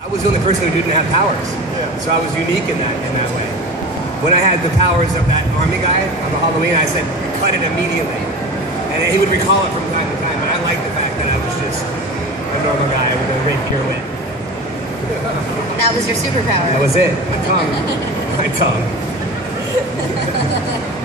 I was the only person who didn't have powers, so I was unique in that way. When I had the powers of that army guy on the Halloween, I said, cut it immediately. And he would recall it from time to time, and I liked the fact that I was just a normal guy with a great pirouette. That was your superpower. That was it. My tongue. My tongue.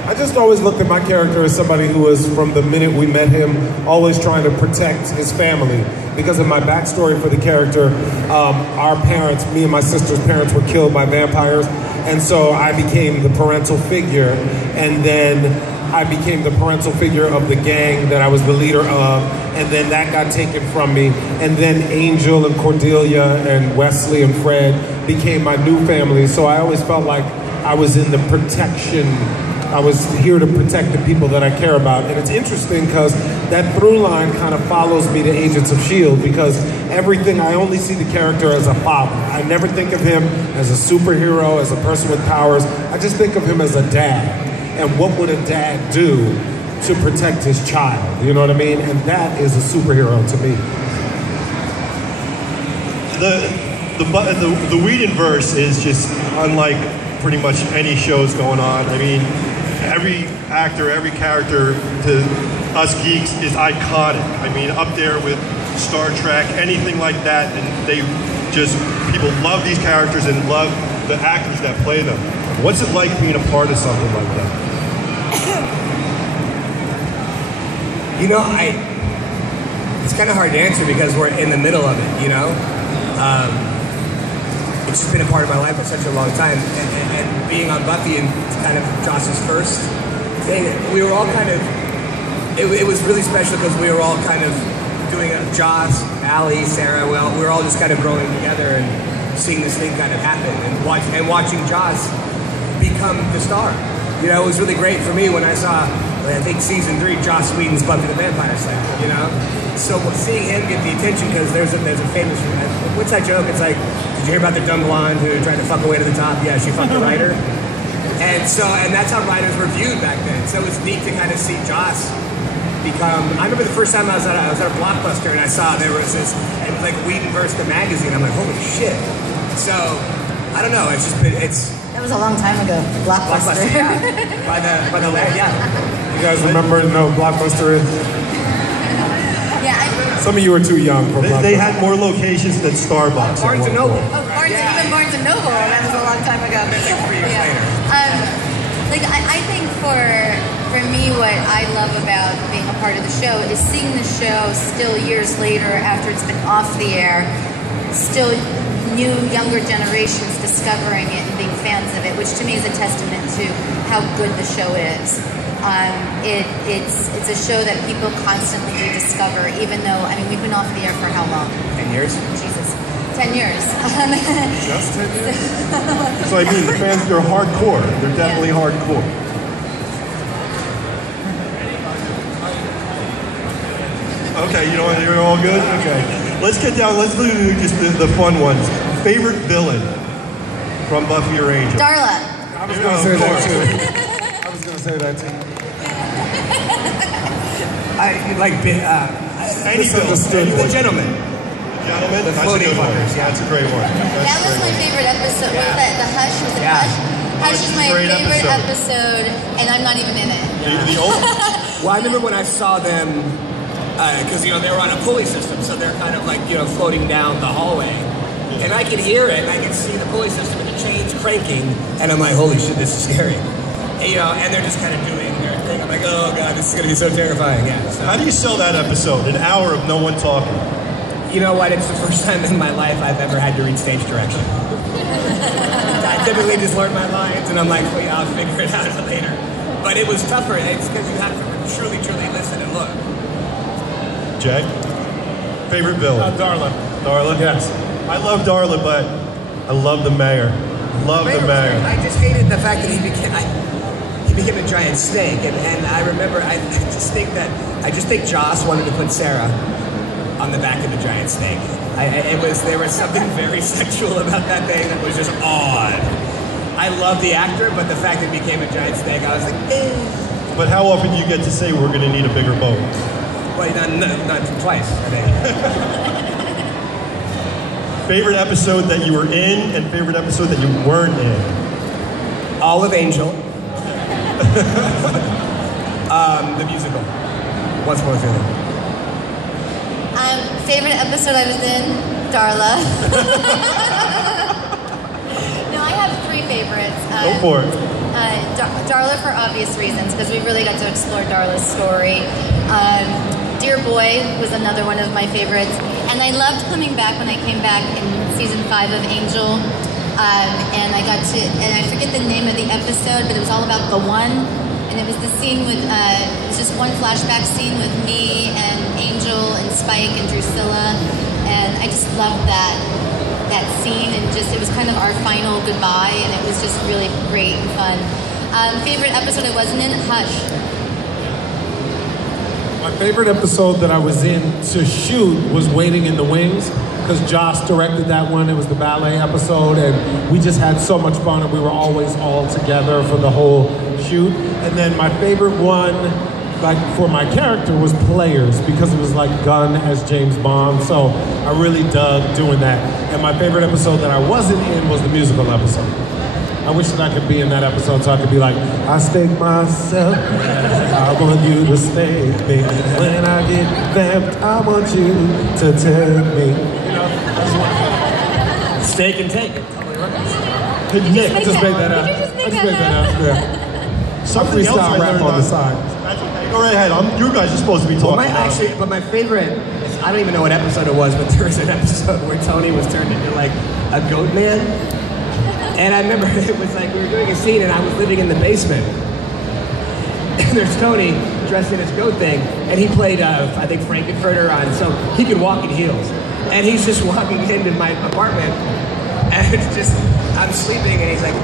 I just always looked at my character as somebody who was, from the minute we met him, always trying to protect his family. Because of my backstory for the character, our parents, me and my sister's parents, were killed by vampires. And so I became the parental figure. And then I became the parental figure of the gang that I was the leader of. And then that got taken from me. And then Angel and Cordelia and Wesley and Fred became my new family. So I always felt like I was in the protection. I was here to protect the people that I care about. And it's interesting because that through line kind of follows me to Agents of S.H.I.E.L.D. because everything, I only see the character as a father. I never think of him as a superhero, as a person with powers. I just think of him as a dad. And what would a dad do to protect his child? You know what I mean? And that is a superhero to me. The Whedonverse is just unlike pretty much any shows going on. I mean, every actor, every character to us geeks is iconic. I mean, up there with Star Trek, anything like that, and people love these characters and love the actors that play them. What's it like being a part of something like that? You know, it's kind of hard to answer because we're in the middle of it, you know? It's just been a part of my life for such a long time. And being on Buffy and kind of Joss's first thing, we were all kind of, it was really special because we were all kind of doing Joss, Allie, Sarah, we were all just kind of growing together and seeing this thing kind of happen and watching Joss become the star. You know, it was really great for me when I saw, I think season 3, Joss Whedon's Buffy the Vampire Slayer, you know? So seeing him get the attention, because there's a famous, what's that joke? It's like, did you hear about the dumb blonde who tried to fuck her way to the top? Yeah, she fucked the writer. And that's how writers were viewed back then. So it was neat to kind of see Joss become, I remember the first time I was at a Blockbuster and I saw there was this, it was like Whedonverse the magazine. I'm like, holy shit. So, I don't know, that was a long time ago, Blockbuster. Yeah. by the yeah. You guys remember Blockbuster is? Yeah. Some of you are too young for Blockbuster. They had more locations than Starbucks. Barnes & Noble. Oh, even Barnes & Noble. That was a long time ago. I think for me, what I love about being a part of the show is seeing the show still years later after it's been off the air, still new, younger generations discovering it and being fans of it, which to me is a testament to how good the show is. It's a show that people constantly rediscover, even though, I mean, we've been off the air for how long? 10 years? Jesus. 10 years. Just 10 years? So I mean, the fans, they're hardcore. They're definitely hardcore. Okay, you know what, you're all good? Okay. Let's get down, let's do just the fun ones. Favorite villain from Buffy or Angel? Darla. I was going to say that too. I was going to say that too. The Gentleman. Gentleman? The floating fuckers, yeah. That's a great one. That was my favorite episode. Yeah. Was that the Hush? Was it Hush? Hush is my favorite episode, and I'm not even in it. The old Well, I remember when I saw them, because, you know, they were on a pulley system, so they're kind of like, you know, floating down the hallway. And I could hear it, and I could see the pulley system and the chains cranking, and I'm like, holy shit, this is scary. And, you know, and they're just kind of doing their thing. I'm like, oh god, this is gonna be so terrifying. Yeah. So. How do you sell that episode? An hour of no one talking. You know what? It's the first time in my life I've ever had to read stage direction. I typically just learn my lines, and I'm like, well, yeah, I'll figure it out later. But it was tougher. It's because you have to truly listen and look. Jay? Favorite villain? Darla. Darla? Yes. I love Darla, but I love the mayor. Love the mayor. I just hated the fact that he became a giant snake, and I remember I just think Joss wanted to put Sarah on the back of the giant snake. There was something very sexual about that thing that was just odd. I love the actor, but the fact that he became a giant snake, I was like, eh. But how often do you get to say we're going to need a bigger boat? Well, not twice, I think. Favorite episode that you were in and favorite episode that you weren't in? All of Angel. The musical. Once more feeling. Favorite episode I was in? Darla. No, I have 3 favorites. Go for it. Darla for obvious reasons, because we really got to explore Darla's story. Dear Boy was another one of my favorites. And I loved coming back when I came back in season 5 of Angel. And I got to, and I forget the name of the episode, but it was all about the one. And it was the scene with, it was just one flashback scene with me and Angel and Spike and Drusilla. And I just loved that scene, and just, it was kind of our final goodbye, and it was just really great and fun. Favorite episode I wasn't in? Hush. My favorite episode that I was in to shoot was Waiting in the Wings, because Josh directed that one. It was the ballet episode, and we just had so much fun, and we were always all together for the whole shoot. And then my favorite one, like for my character, was Players, because it was like Gunn as James Bond, so I really dug doing that. And my favorite episode that I wasn't in was the musical episode. I wish that I could be in that episode so I could be like, I stake myself, I want you to stay with me. When I get vamped, I want you to take me. You know, that's what Steak and take. Hey, Nick, I just made that up. Did you just make I just made that that up. Yeah. Something else I rap learned on the side. That's okay. Go right ahead. You guys are supposed to be talking. But my favorite, I don't even know what episode it was, but there was an episode where Tony was turned into like a goat man. And I remember it was like we were doing a scene and I was living in the basement. And there's Tony dressed in his goat thing, and he played, I think, Frankenfurter on, so he could walk in heels. And he's just walking into my apartment, and it's just, I'm sleeping, and he's like,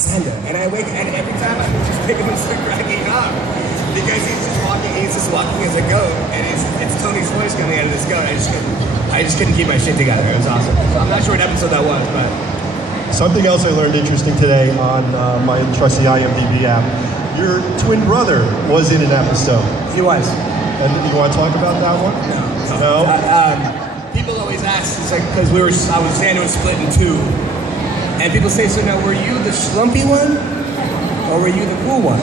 Sandra. And I wake, and every time I just pick him and start cracking up. Because he's just walking as a goat, and it's Tony's voice coming out of this goat. I just couldn't keep my shit together. It was awesome. So I'm not sure what episode that was, but. Something else I learned interesting today on my trusty IMDb app. Your twin brother was in an episode. He was. And you want to talk about that one? No. People always ask, it's like, because I was Sandra was split in 2, and people say, so now were you the schlumpy one, or were you the cool one?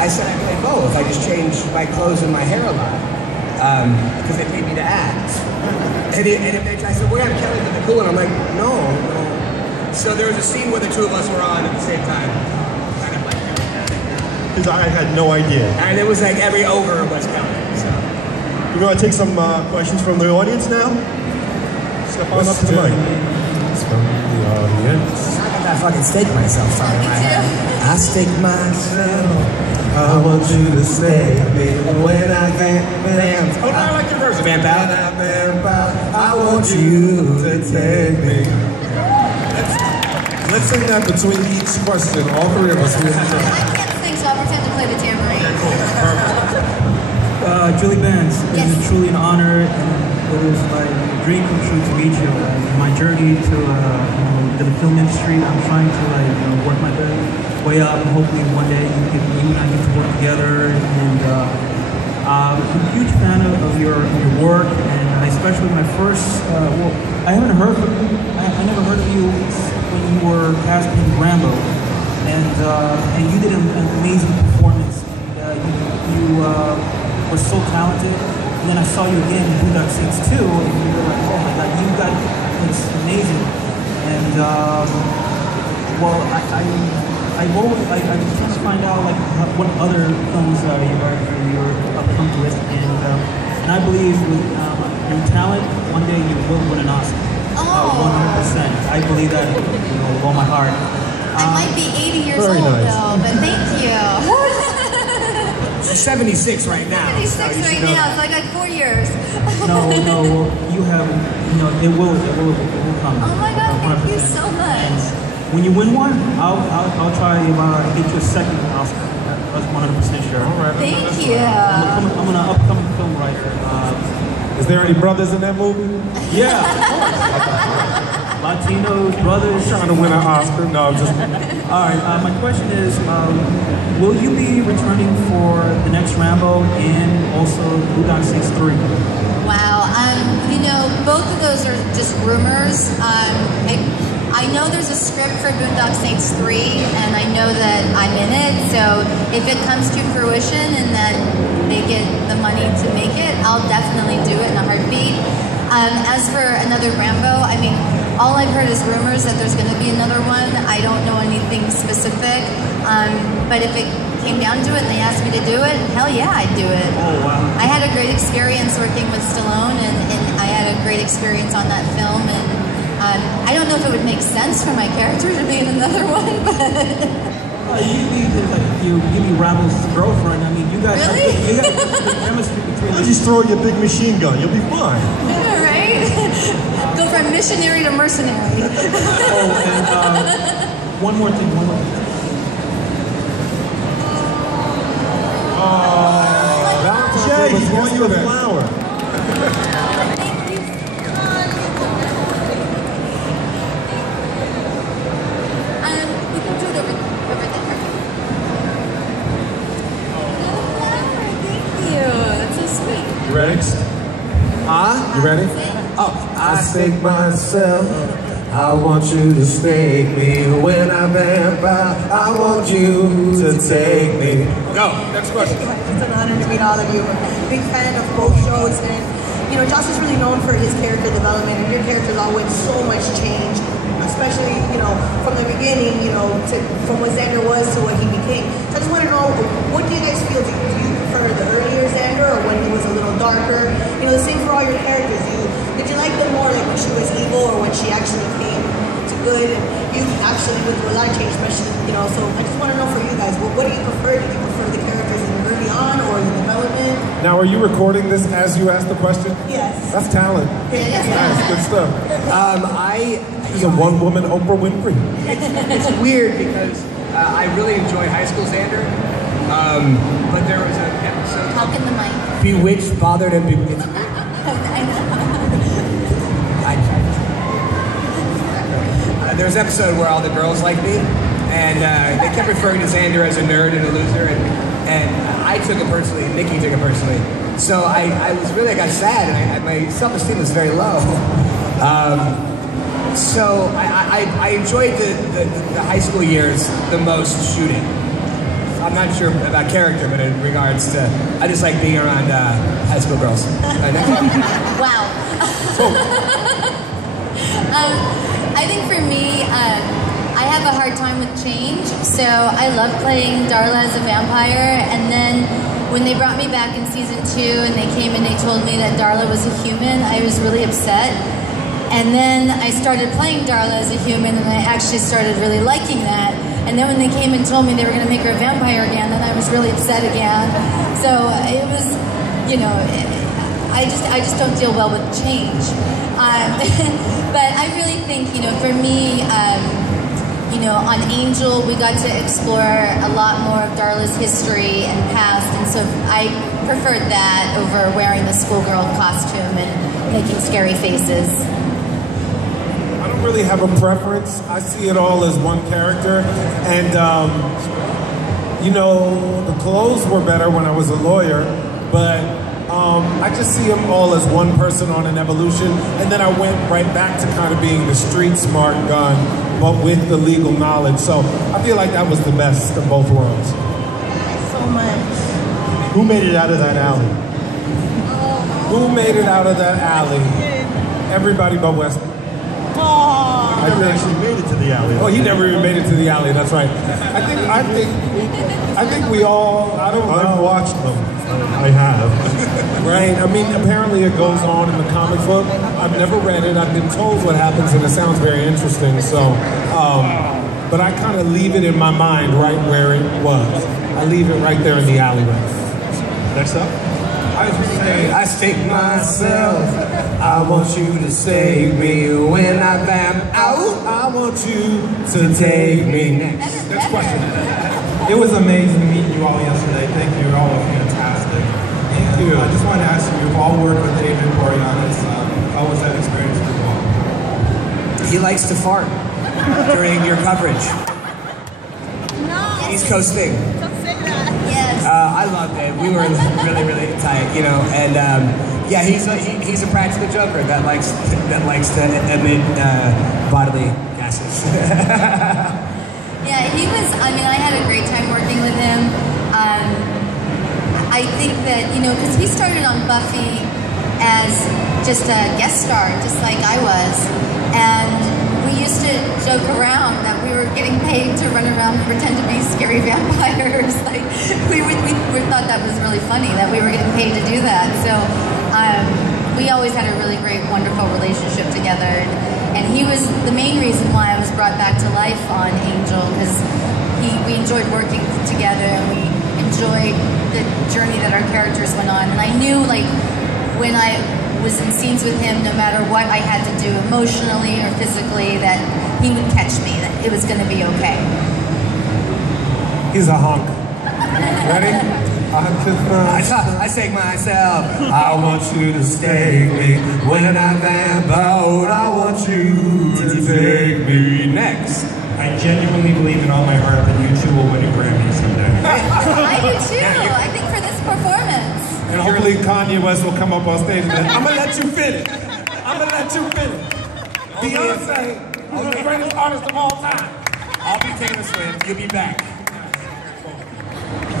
I said I played both. I just changed my clothes and my hair a lot because they paid me to act. And I said, we're gonna Kelly be the cool one. I'm like, no. So there was a scene where the 2 of us were on at the same time. Kind of like Because I had no idea. And it was like every over was counted. So. We're going to take some questions from the audience now. Step on up to the mic. From the audience. I got that fucking steak myself song in my head. I steak myself. I want you to stay with me when I get vamped. Oh, I like your verse, vamp out. I want you to take me. Let's sing that between each question. All 3 of us. I can't sing, so I'll pretend to play the tambourine. Julie Benz, it is truly an honor, and it was like a dream come true to meet you. My journey to the film industry, I'm trying to work my way up, and hopefully one day you and I get to work together. And I'm a huge fan of your work, and especially my first. Well, I haven't heard of you. I never heard of you when you were casting Rambo, and you did an amazing performance. You were so talented, and then I saw you again in Boondock Saints 2, and you were like, oh my god, you got, it's amazing. And well, I'm trying to find out what other films you're upcoming with, and I believe with your talent, one day you will win an Oscar. 100%. I believe that with all my heart. I might be 80 years old though, but thank you. She's 76 right now. 76 right now, so I got 4 years. No, well, you have, it will come. Oh my god, 100%. thank you so much. When you win one, I'll try to get you a second Oscar. That's 100% sure. Thank you. I'm an upcoming film writer. Is there any brothers in that movie? Yeah, of course. Latinos, brothers. Trying to win an Oscar? No, I'm just... All right, my question is, will you be returning for the next Rambo and also Boondock Saints 3? Wow, you know, both of those are just rumors. I know there's a script for Boondock Saints 3, and I know that I'm in it, so if it comes to fruition and that they get the money to make it, I'll definitely do it in a heartbeat. As for another Rambo, I mean, all I've heard is rumors that there's going to be another one. I don't know anything specific, but if it came down to it and they asked me to do it, hell yeah, I'd do it. Oh, wow. I had a great experience working with Stallone, and I had a great experience on that film, and I don't know if it would make sense for my character to be in another one, but... You be Rambo's girlfriend. I mean, you guys really? You got the chemistry between you. Just throw your big machine gun. You'll be fine. Yeah, right? Go from missionary to mercenary. Oh, and one more thing. Jay, he's brought you a flower. We can do it over there. Thank you. That's so sweet. You ready? You ready? Oh, I stake myself. I want you to stake me. When I vamp out, I want you to take me. Go. Next question. It's an honor to meet all of you. I'm a big fan of both shows, and you know, Josh is really known for his character development, and your character's always so much change, especially, you know, from the beginning, you know, from what Xander was to what he became. So I just want to know, what do you guys feel? Do you prefer the earlier Xander, or when he was a little darker? You know, the same for all your characters. Did you like them more like when she was evil, or when she actually came to good? And you actually went through a lot of change, especially, you know. So I just want to know for you guys, what do you prefer? Do you prefer the characters in early on, or the development? Now, are you recording this as you ask the question? Yes. That's talent. Yes. Nice, good stuff. She's a one-woman Oprah Winfrey. It's weird because I really enjoy High School Xander, but there was an episode. Talk in the mic. Bewitched, Bothered, and Bewitched. I know. There's an episode where all the girls like me, and they kept referring to Xander as a nerd and a loser, and I took it personally, and Nikki took it personally. So I got sad, and my self-esteem was very low. So I enjoyed the high school years the most shooting. I'm not sure about character, but in regards to, I just like being around high school girls. Wow. I think for me, I have a hard time with change, so I love playing Darla as a vampire, and then when they brought me back in season 2 and they came and they told me that Darla was a human, I was really upset. And then I started playing Darla as a human, and I actually started really liking that. And then when they came and told me they were going to make her a vampire again, then I was really upset again. So it was, you know, I just don't deal well with change. But I really think, you know, for me, you know, on Angel, we got to explore a lot more of Darla's history and past, and so I preferred that over wearing the schoolgirl costume and making scary faces. I don't really have a preference. I see it all as one character, and you know, the clothes were better when I was a lawyer, but I just see them all as one person on an evolution, and then I went right back to kind of being the street smart gun, but with the legal knowledge. So I feel like that was the best of both worlds. So much. Who made it out of that alley? Who made it out of that alley? Everybody but Wesley. I never actually made it to the alley. Oh, he never even made it to the alley. That's right. I think we all. I don't know. I've watched them. I have. Right? I mean, apparently it goes on in the comic book. I've never read it. I've been told what happens, and it sounds very interesting. So, but I kind of leave it in my mind right where it was. I leave it right there in the alleyway. Next up. I stake myself. I want you to save me when I vamp out. I want you to take me. Next question. It was amazing meeting you all yesterday. Thank you. You're all fantastic. And you. I just wanted to ask you, you've all worked with David Boreanaz. How was that experience for you all? He likes to fart during your coverage. No. East Coast thing. Don't say that. Yes. I loved it. We were really, really tight, you know. And yeah, he's a practical joker that likes to emit bodily gases. Yeah, he was. I mean, I had a great time working with him. I think that, you know, because he started on Buffy as just a guest star, just like I was, and we used to joke around that we were getting paid to run around and pretend to be scary vampires. Like we thought that was really funny that we were getting paid to do that. So we always had a really great, wonderful relationship together, and he was the main reason why I was brought back to life on Angel, because we enjoyed working together and we enjoyed the journey that our characters went on. And I knew, like, when I was in scenes with him, no matter what I had to do emotionally or physically, that he would catch me, that it was going to be okay. He's a hunk. Ready? I take myself. I want you to stay me when I'm that boat. I want you to take me next. I genuinely believe in all my heart that you two will win a Grammy someday. I do too. I think for this performance. And hopefully Kanye West will come up on stage and I'm gonna let you finish. I'm gonna let you finish. Beyonce, the greatest artist of all time. I'll be Taylor Swift. You'll be back.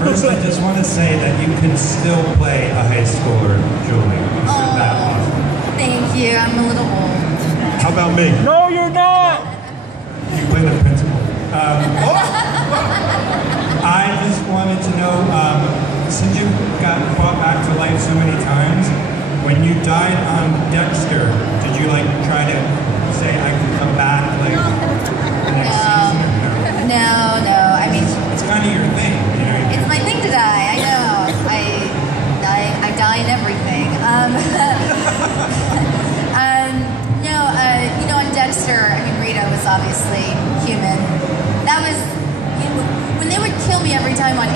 First, I just want to say that you can still play a high schooler, Julie. Isn't that awesome? Thank you. I'm a little old. How about me? No, you're not. You play the principal. I just wanted to know, since you got brought back to life so many times, when you died on Dexter, did you like try to say I can come back like the next season? No. I mean, it's kind of your thing, you know. it's my thing to die. I know. I die in everything. You know, on Dexter, I mean, Rita was obviously human. That was, you know, when they would kill me every time on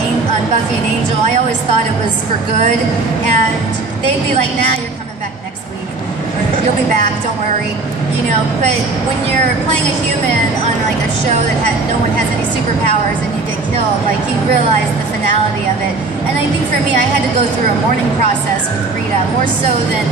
Buffy and Angel, I always thought it was for good, and they'd be like, nah, you're coming back next week. You'll be back, don't worry. You know, but when you're playing a human on like a show that no one has any superpowers and you get killed, like you realize the finality of it. And I think for me, I had to go through a mourning process with Rita, more so than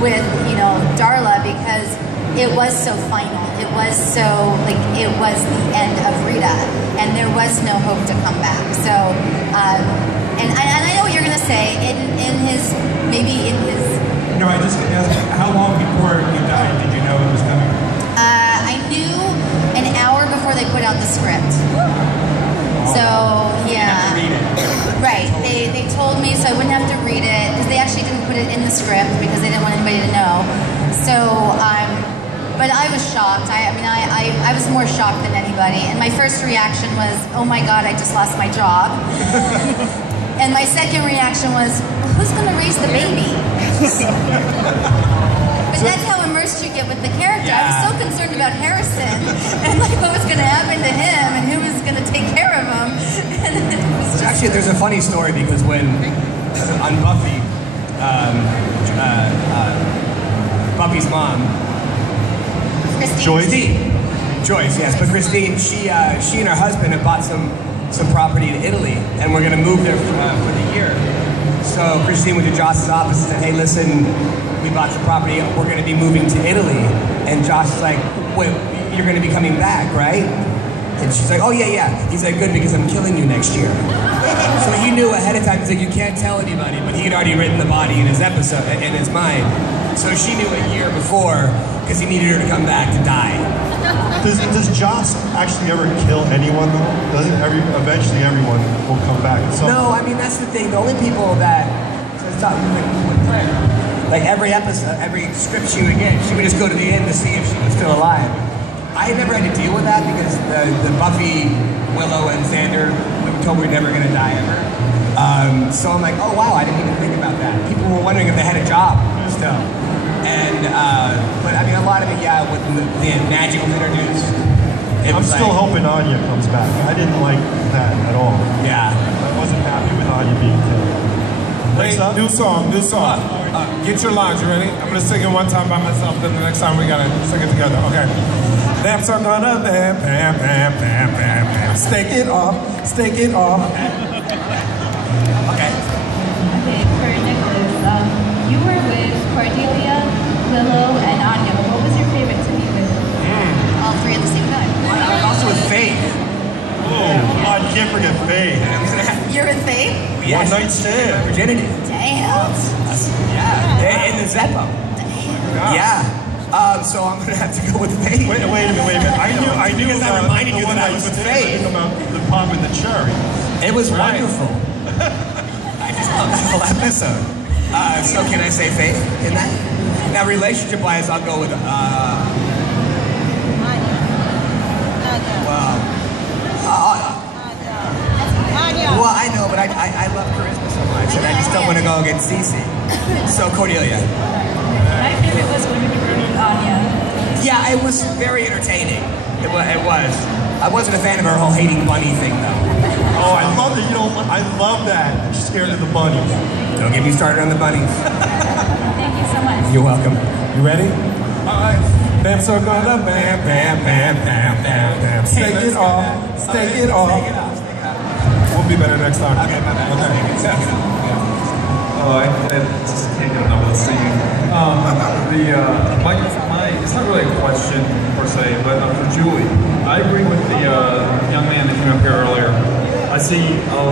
with, you know, Darla, because it was so final. It was so, like, it was the end of Rita, and there was no hope to come back. So, and I know what you're gonna say. No, I just asked, how long before you died did you know it was coming? I knew an hour before they put out the script. So, yeah. You have to read it. Right. They told me so I wouldn't have to read it, because they actually didn't put it in the script because they didn't want anybody to know. So, but I was shocked. I mean, I was more shocked than anybody. And my first reaction was, oh my God, I just lost my job. And my second reaction was, well, who's going to raise the baby? But that's how immersed you get with the character. I was so concerned about Harrison and like what was going to happen to him and who was going to take care of him. Actually, there's a funny story because when on Buffy, Buffy's mom, Christine. Joyce, yes, but Christine, she and her husband have bought some property in Italy, and we're going to move there for the year. So Christine went to Josh's office and said, hey, listen, we bought some property, we're going to be moving to Italy. And Josh is like, wait, you're going to be coming back, right? And she's like, oh yeah. He's like, good, because I'm killing you next year. So he knew ahead of time. He's like, you can't tell anybody, but he had already written the body in his episode, in his mind. So she knew a year before, because he needed her to come back to die. Does Joss actually ever kill anyone though? Doesn't eventually everyone will come back? No, I mean that's the thing. The only people that with Claire, like every episode, every script she would get, she would just go to the end to see if she was still alive. I had never had to deal with that because the Buffy, Willow, and Xander, we were told we were never going to die ever. So I'm like, oh wow, I didn't even think about that. People were wondering if they had a job still. And, but I mean, a lot of it, yeah, with the magic was introduced. I'm still hoping Anya comes back. I didn't like that at all. Yeah. I wasn't happy with Anya being killed. Wait, new song. Get your lines, you ready? I'm gonna sing it one time by myself, then the next time we gotta sing it together, okay? Lamps are gonna bam, bam, bam, bam, bam, bam. Stake it off. Okay, for Nicholas, you were with Cordelia, Willow, and Anya. What was your favorite to be with? All three at the same time. I was also with Faith. Oh, I can't forget Faye. You're with Faith? Yes. One night stand. Virginity. Damn. Yeah. In the Zeppo. Yeah. So I'm gonna have to go with Faith. Wait a minute. I knew because I reminded you that I was with Faith. About the pop and the cherry. It was wonderful. I just love that whole episode. So can I say Faith in that? Now, relationship-wise, I'll go with well, I know, but I love charisma so much, and I just don't want to go against Cece. So Cordelia. My favorite was when you were with Anya. Yeah, it was very entertaining. It was. I wasn't a fan of her whole hating bunny thing, though. Oh, I love that. I love that. She's scared of the bunnies. Don't get me started on the bunnies. Thank you so much. You're welcome. You ready? All right. Lamps are gonna bam, bam, bam, bam, bam, bam. Stake it off. We'll be better next time. Okay, my bad. Okay. I just can't get enough of the singing. It's not really a question per se, but for Julie, I agree with the young man that came up here earlier. I see a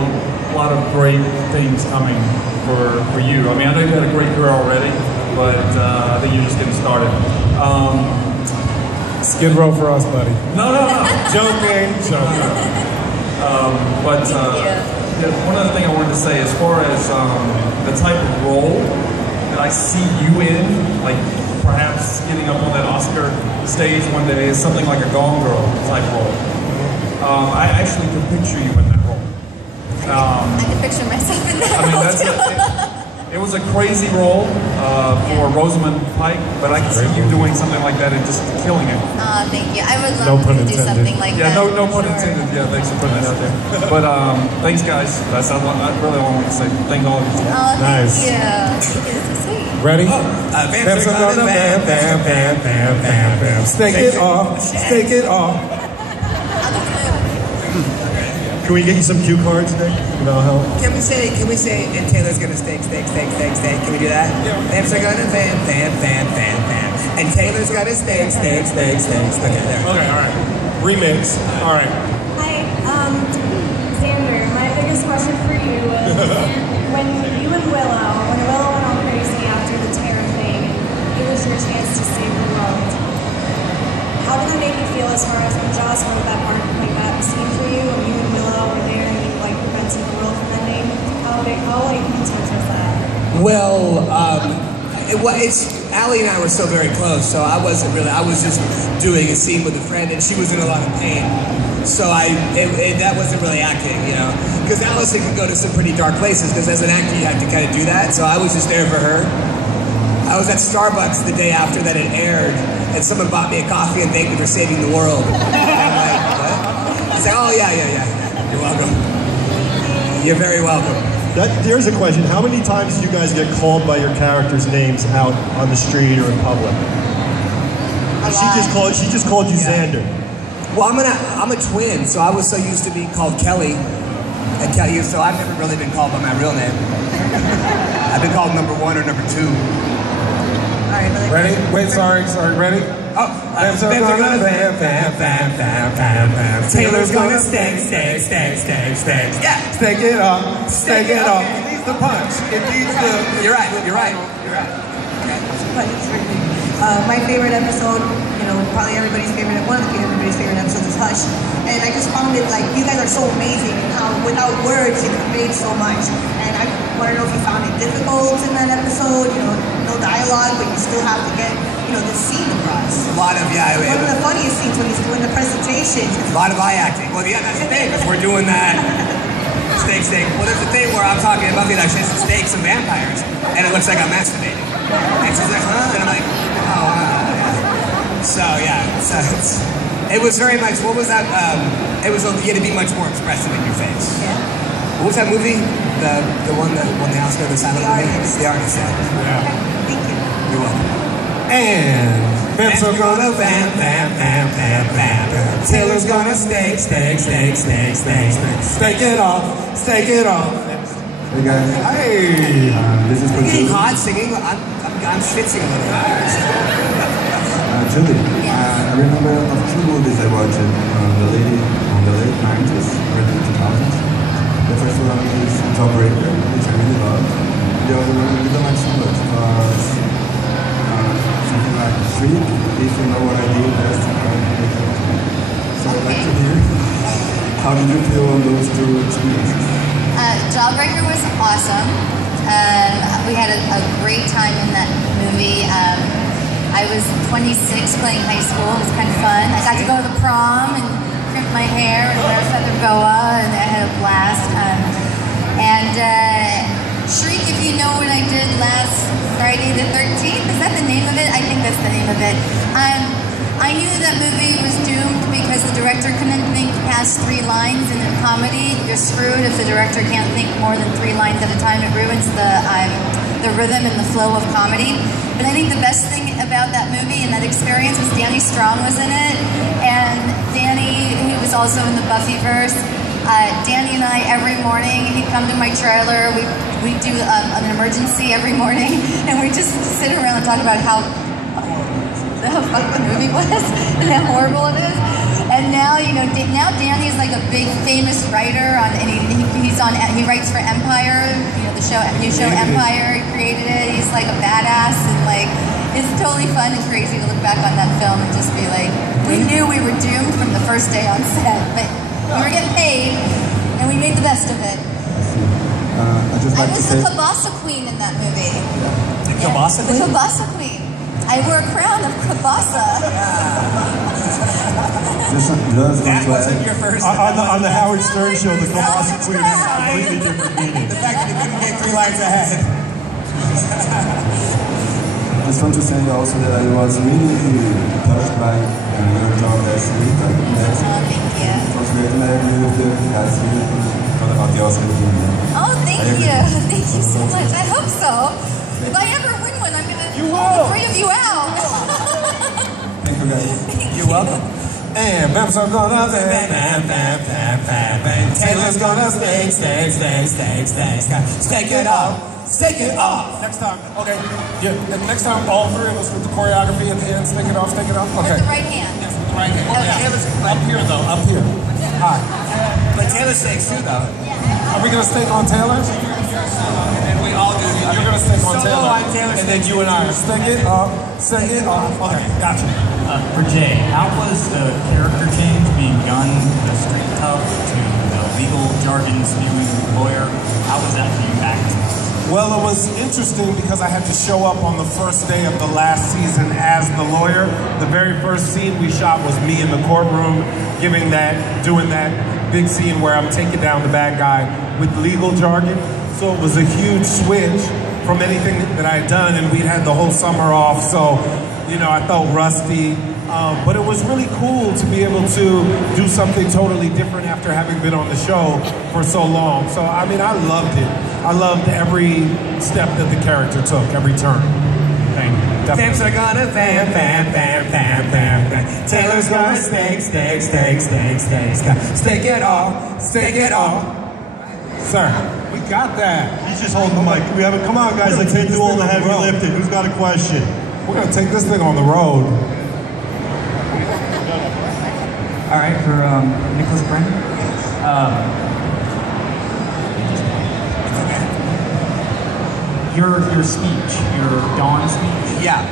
lot of great things coming for you. I mean, I know you had a great career already, but I think you're just getting started. Skid Row for us, buddy. No. Joking. One other thing I wanted to say, as far as the type of role that I see you in, like perhaps getting up on that Oscar stage one day, is something like a Gone Girl type role. I actually could picture you in that role. I can picture myself in that. I mean, it was a crazy role for Rosamund Pike, but I can see you doing something like that and just killing it. Thank you. I would love to do something like that. Yeah, no pun intended. Yeah, thanks for putting that out there. But thanks, guys. That's really all I want to say. Thank all of you. Oh, thank Nice. you. This is sweet. Ready? Vamps are gonna bam, bam, bam, bam, bam, bam. Stake it off. Can we get you some cue cards, Nick? That'll help. Can we say, and Taylor's gonna stake. Can we do that? Yeah. Vamps are gonna bam, and Taylor's gonna stake. Okay, there. Okay, all right. Remix. All right. Hi, Xander, my biggest question for you was when you and Willow went all crazy after the terror thing, and it was your chance to save the world. How did that make you feel as far as when Joss wrote that part, like that scene for you, and you and Willow were there and you like prevented the world from ending? How intense was that? Well, it's Allie and I were so very close, so I was just doing a scene with a friend, and she was in a lot of pain. So that wasn't really acting, you know, because Allison could go to some pretty dark places. Because as an actor, you have to kind of do that. So I was just there for her. I was at Starbucks the day after that it aired, and someone bought me a coffee and thanked me for saving the world. I'm like, what? I said, oh yeah. You're welcome. You're very welcome. Here's a question. How many times do you guys get called by your characters' names out on the street or in public? She just called you Xander. Well, I'm a twin, so I was so used to being called Kelly. So I've never really been called by my real name. I've been called number 1 or number 2. All right, ready? Wait, sorry, ready? Oh, Taylor's gonna stake. Yeah, stake it up. It needs the punch. You're right. My favorite episode, probably everybody's favorite, one of everybody's favorite episodes is Hush. And I just found it like, you guys are so amazing and how without words it conveyed so much. And I want to know if you found it difficult in that episode, no dialogue, but you still have to get, the scene across. A lot of, one of the funniest scenes when he's doing the presentation. A lot of eye acting. Well, yeah, that's the thing, because we're doing that. Steak. Well, there's a thing where I'm talking to Buffy, like, she has steaks and vampires, and it looks like I'm masturbating. And she's like, huh? And I'm like, oh, So, yeah. It was very much, what was that? You had to be much more expressive in your face. Yeah. what was that movie? The one that won the Oscar, the silent movie? The Artist. Yeah. Thank you. You're welcome. And Ben's gonna bam, bam, bam, bam, bam, bam. Taylor's gonna steak it off, steak it off. Hey guys. Hey. This is for Getting Julie. hot singing. I'm schwitzing a little. Julie, I remember of two movies I watched on the late 90s, early 2000s. The first one is Jawbreaker, which I really love. The other one I didn't like so much because something like Freak, if you know what I did last time. So I'd like to hear, how did you feel on those two experiences? Jawbreaker was awesome. We had a great time in that movie. I was 26 playing high school. It was kind of fun. I got to go to the prom and crimp my hair and wear a feather boa, and I had a blast. Shriek, if you know what I did last Friday the 13th, is that the name of it? I think that's the name of it. I knew that movie was doomed because the director couldn't think past 3 lines, and in comedy, you're screwed if the director can't think more than 3 lines at a time. It ruins the rhythm and the flow of comedy. But I think the best thing about that movie and that experience was Danny Strong was in it, and Danny, who was also in the Buffyverse. Danny and I, every morning, he'd come to my trailer. We do an emergency every morning, and we just sit around and talk about how fucked the movie was and how horrible it is. And now, now Danny is like a big famous writer and he writes for Empire, the new show Empire. He created it. He's like a badass, and it's totally fun and crazy to look back on that film and just be like, we knew we were doomed from the first day on set, but we were getting paid and we made the best of it. I was the Kielbasa Queen in that movie. The Kielbasa Queen? The Kielbasa Queen. I wore a crown of kielbasa. That wasn't your first. On the Howard Stern show, the Kielbasa Queen is a completely different meaning. The fact that you couldn't get 3 lines ahead. Just want to say also that I was really touched by your job as Rita. Oh, thank you. It was great to have you with the guys here about the Oscar. Oh, thank you. Thank you so much. I hope so. If I ever win one, I'm going to pull the 3 of you out. Thank you, guys. You're welcome. And Ben's gonna bam, bam, bam, bam, bam. Taylor's gonna steak it off. Steak it off. Next time, okay. Yeah, next time, all 3 of us with the choreography at the end. Steak it off, steak it off. Okay. With the right hand. Yes, with the right hand. Okay. Up here, though. Up here. All right. But Taylor steaks too, though. Are we gonna steak on Taylor? And then we all do. You're gonna steak on Solo, Taylor. I'm Taylor. And then you and I are steak it off. Steak it off. Okay, gotcha. For Jay, how was the character change being done the street tough to the legal jargon spewing lawyer? How was that for you acting? Well, it was interesting because I had to show up on the first day of the last season as the lawyer. The very first scene we shot was me in the courtroom doing that big scene where I'm taking down the bad guy with legal jargon. So it was a huge switch from anything that I had done, and we'd had the whole summer off, so I felt rusty. But it was really cool to be able to do something totally different after having been on the show for so long. So, I mean, I loved it. I loved every step that the character took, every turn. Thank you. Sam's are gonna bam, bam, bam, bam, bam, bam. Taylor's gonna steak it off, steak it off. Sir, we got that. He's just holding the mic. Come on, guys. Let's do all the heavy lifting. Who's got a question? We're gonna take this thing on the road. All right, for Nicholas Brendon. Your speech, your Dawn speech. Yeah.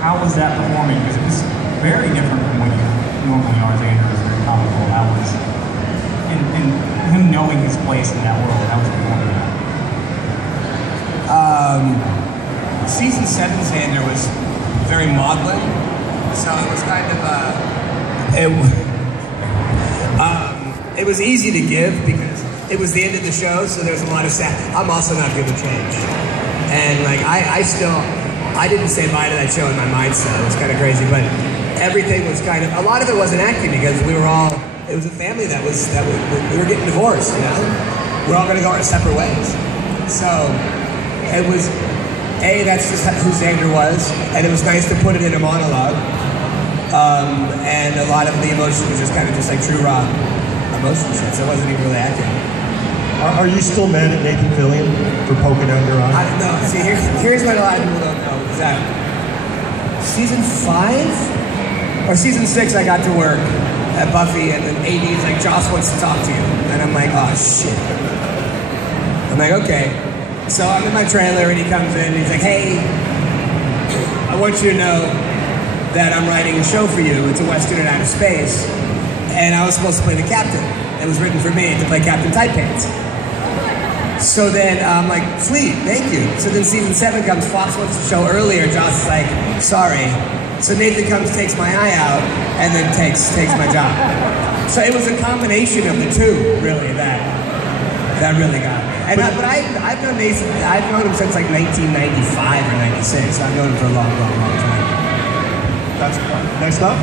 How was that performing? Because it was very different from what you normally are as Andrew. It was very comical. How was and him knowing his place in that world? How was he performing that? Season 7 Xander was very maudlin, so it was kind of it was easy to give because it was the end of the show, so there's a lot of sad. I'm also not good with change, and I didn't say bye to that show in my mind still. It was kind of crazy, but everything was kind of, a lot of it wasn't acting because it was a family we were getting divorced, we're all gonna go our separate ways. So it was, that's just who Xander was, and it was nice to put it in a monologue. And a lot of the emotion was just kind of just like true raw emotion shit, so it wasn't even really acting. Are you still mad at Nathan Fillion for poking out your eye? No, see, here's what a lot of people don't know, is that season 5 or season 6 I got to work at Buffy, and then AD is like, Joss wants to talk to you. And I'm like, oh shit. I'm like, okay. So I'm in my trailer and he comes in and he's like, hey, I want you to know that I'm writing a show for you. It's a Western in outer space. And I was supposed to play the captain. It was written for me to play Captain Tight Pants. So then I'm like, sweet, thank you. So then season 7 comes, Fox wants to show earlier, Joss is like, sorry. So Nathan comes, takes my eye out, and then takes my job. So it was a combination of the two, really, that really got me. And but I've known Nathan, I've known him since like 1995 or 96. So I've known him for a long, long, long time. That's next up.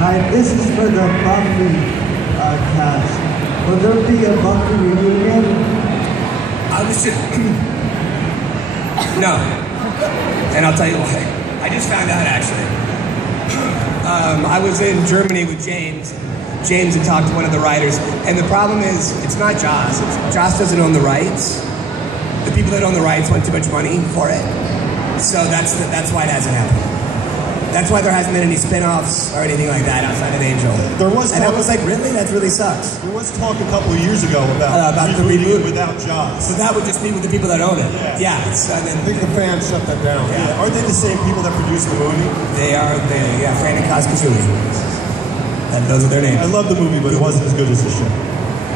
Hi, this is for the Buffy cast. Will there be a Buffy reunion? I was just... No. And I'll tell you why. I just found out, actually. I was in Germany with James. James had talked to one of the writers. And the problem is, it's not Joss. Joss doesn't own the rights. The people that own the rights want too much money for it. So that's why it hasn't happened. That's why there hasn't been any spin-offs or anything like that outside of Angel. There was, and I was like, really? That really sucks. There was talk a couple of years ago about the reboot without Joss. But that would just be with the people that own it. Yeah. So then, I think the fans shut that down. Yeah. Aren't they the same people that produced the movie? They are. Fran and Koskazumi. And those are their names. I love the movie, but it wasn't as good as the show.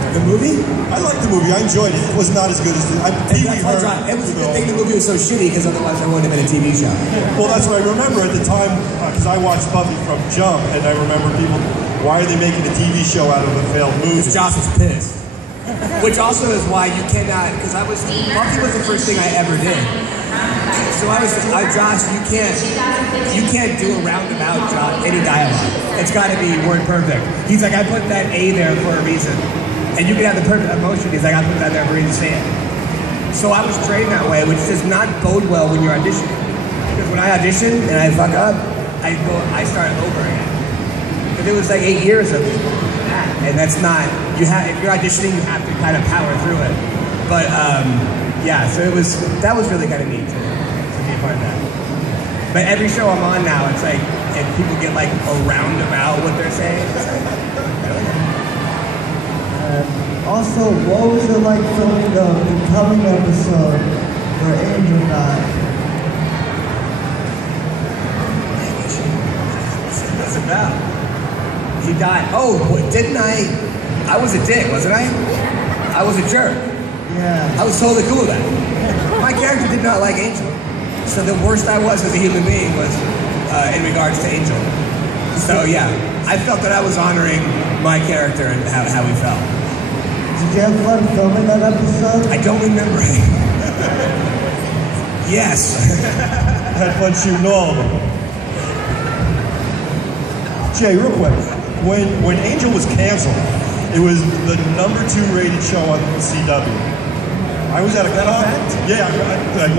The movie? I liked the movie. I enjoyed it. It was not as good as the... It was a good thing the movie was so shitty, because otherwise it wouldn't have been a TV show. Well, that's what I remember at the time, because I watched Buffy from Jump, and I remember people, why are they making a TV show out of a failed movie? Because Joss is pissed. Which also is why you cannot, because Buffy was the first thing I ever did. So Josh, you can't do a roundabout job, any dialogue. It's got to be word perfect. He's like, I put that A there for a reason. And you can have the perfect emotion. He's like, I put that there for a reason to say it. So I was trained that way, which does not bode well when you're auditioning. Because when I audition and I fuck up, I start over again. Because it was like 8 years of that. And that's not, if you're auditioning, you have to kind of power through it. But yeah, so that was really kind of neat to be a part of that. But every show I'm on now, it's like, and people get like a roundabout what they're saying. It's like, also, what was it like filming the Coming episode where Angel died? What's it about? He died. Oh, didn't I? I was a dick, wasn't I? I was a jerk. Yeah. I was totally cool with that. My character did not like Angel. So the worst I was as a human being was in regards to Angel. So yeah, I felt that I was honoring my character and how he felt. Did you have fun filming that episode? I don't remember it. Yes. Had fun shooting all of them. Jay, real quick. When Angel was canceled, it was the #2 rated show on CW. I was at a con. Yeah, I